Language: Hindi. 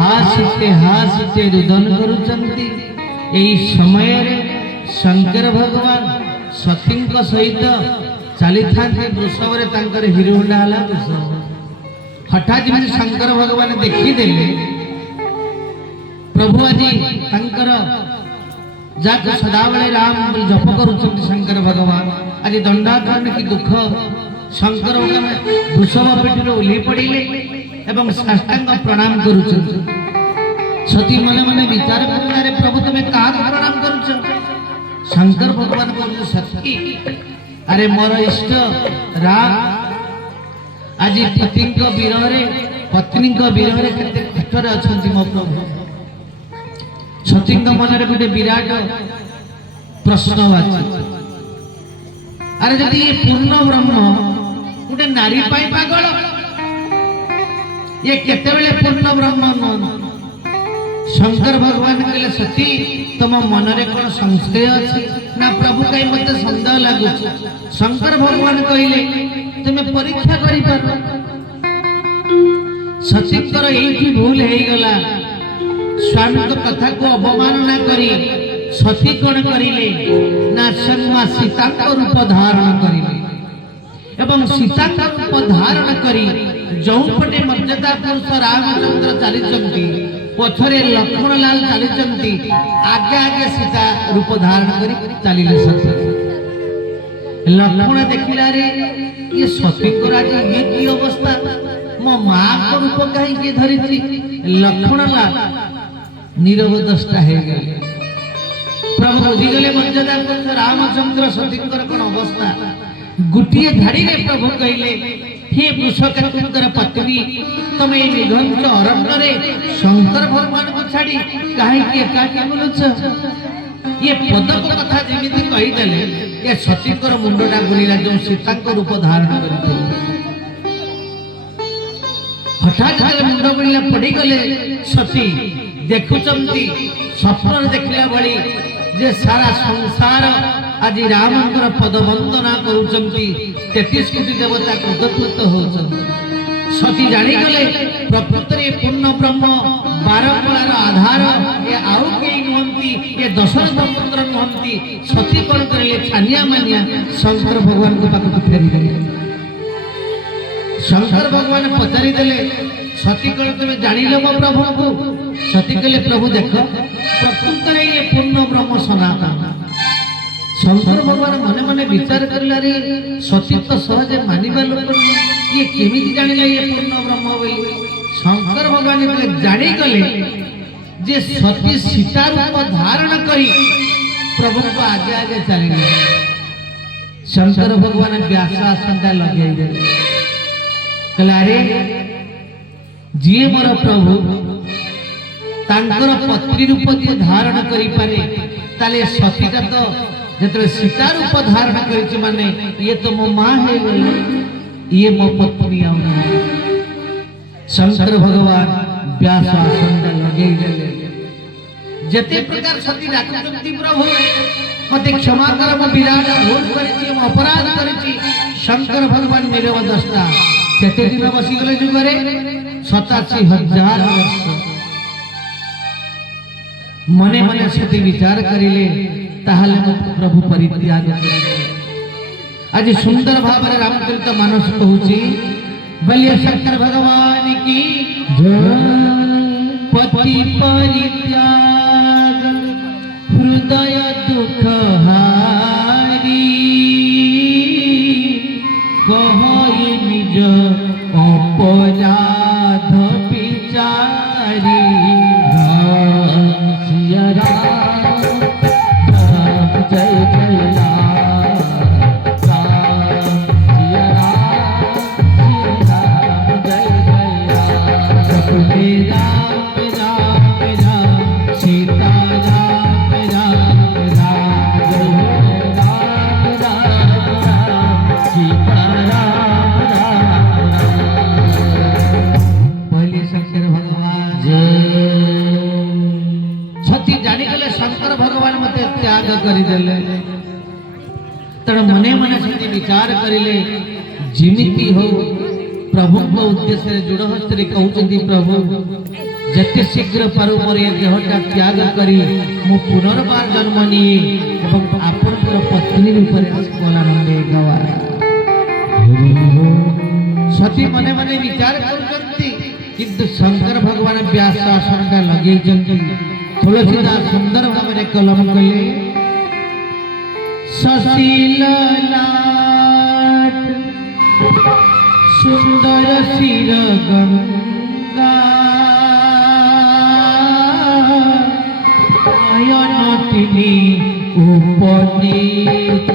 हासिते रुदन करुचंती एई समय रे शंकर भगवान सती सहित चली था वृषभ रे तांकर हिरोडा हला वृषभ हठात जब शंकर भगवान देखीदेले प्रभु आज तांकर जाके सदाबले राम जप करुचंती शंकर भगवान आज दंडाकरण की दुख शंकर भगवान वृषभ पेटी ओह्ली पड़े एवं साष्टांग प्रणाम करुचंती सती मने मने विचार करले प्रभु तुम्हें क्या प्रणाम करुच शंकर भगवान कहले सती अरे मोर इष्ट राम आज पति विरह पत्नी विरह केते कष्ट अच्छा मो प्रभु सती मन में गोटे विराट प्रश्न बाची अरे जब ये पूर्ण ब्रह्म गोटे नारी पागल ये केतेबेले पूर्ण ब्रह्म शंकर भगवान कहले सती तुम मन रे कौन संशय अच्छी ना प्रभु कहीं मत सन्देह लगुच शंकर भगवान कहले तुम्हें परीक्षा करी पार सतीकर यही भूल हो गला स्वामी कथा को अवमानना करी सती कौन करिले ना सीता रूप धारण करिले एवं सीता रूप धारण करी जो पटे मर्यादा पुरुष रामचंद्र चली पछरे लक्ष्मण लाल चली आगे आगे सीता रूप धारण करी चलिले सती लक्ष्मण देखिला रे ये सती को आज ये की अवस्था मो मां को रूप कहीं धरी लक्ष्मण लाल नीरव दष्टा है गए प्रभु बुझीगले मर्यादा पुरुष रामचंद्र सती कौन अवस्था गोटे धाड़ी रे प्रभु कहले हे वृषकेतुंकर पत्नी तुम ये निघंट अरण्य रे शंकर भगवान को छाड़ी कहीं एकाकी बोलुच ये पद को कथा जेमिति कहीदेले ये सतीकर मुंडटा गुड़िला जो सीता रूप धारण करते हठात मुंड गुड़िला पड़ी गले सती देखुचंती स्वप्न देखला बड़ी जे सारा संसार आज रामंकर पद वंदना करुचंती 33 कोटी देवता कृतकृत होचंती सती जानी गले प्रकृत रे पूर्ण ब्रह्म बारकलार आधार ये आउ के नुहंती ये दशरथ पुत्र नुहंती सती कोन करले छानिया मानिया शंकर भगवान को पाक फेरी देले शंकर भगवान पचारि देले सती कोन तुम जानिलो मो प्रभु को सती कहले प्रभु देख प्रकृत रे ये पूर्ण ब्रह्म सनातन शंकर भगवान मने मने विचार करला रे सती तो सहजे मानिबा लोक ये केमिति जानिला ये पूर्ण ब्रह्म बोली शंकर भगवान जे जानि गले जे सती सीता रूप धारण करी प्रभु को आगे आगे चलिले शंकर भगवान व्यास आसनटा लगे देले कहला रे जी मोर प्रभु तांकर पत्नी रूप जे धारण करी पारे ताले सतीटा तो जतरे सीता रूप धारण करिछि माने ये तो मो मां है गले ये मो पत्नी आ शंकर भगवान व्यास आसन लगे देले जते प्रकार सती डाकुचंती प्रभु मते क्षमा कर मो विराट भूल करिछि मो अपराध करिछि शंकर भगवान नीरव दष्टा केते दिन बसी गले जुगरे 87,000 वर्ष मने मने सती विचार करिले ताहले प्रभु परित्याग आज सुंदर भाव रामचरित मानस कहूची बलिया शंकर भगवान की पति परित्याग हृदय दुख हारी कहि निज अपराध विचारी सिया राम जय जय शंकर भगवान मते त्याग करिदेले तेणु मने मने से विचार करिले जिमिति हो प्रभु को उद्देश्य जोड़ हस्ते कहउचंती प्रभु जते शीघ्र पारु मोर ये देहटा त्याग करी मु पुनर्बार जन्म निये एवं आपनकर पत्नी रूपे गलानंदे गवा सती मने मने विचार करछंती किंतु शंकर भगवान व्यास आसनटा लगे जंती तुलसीदास सुंदर भावे कलम कले सशीललाट सुंदर शिर गंगा नयन तिनी उपनीत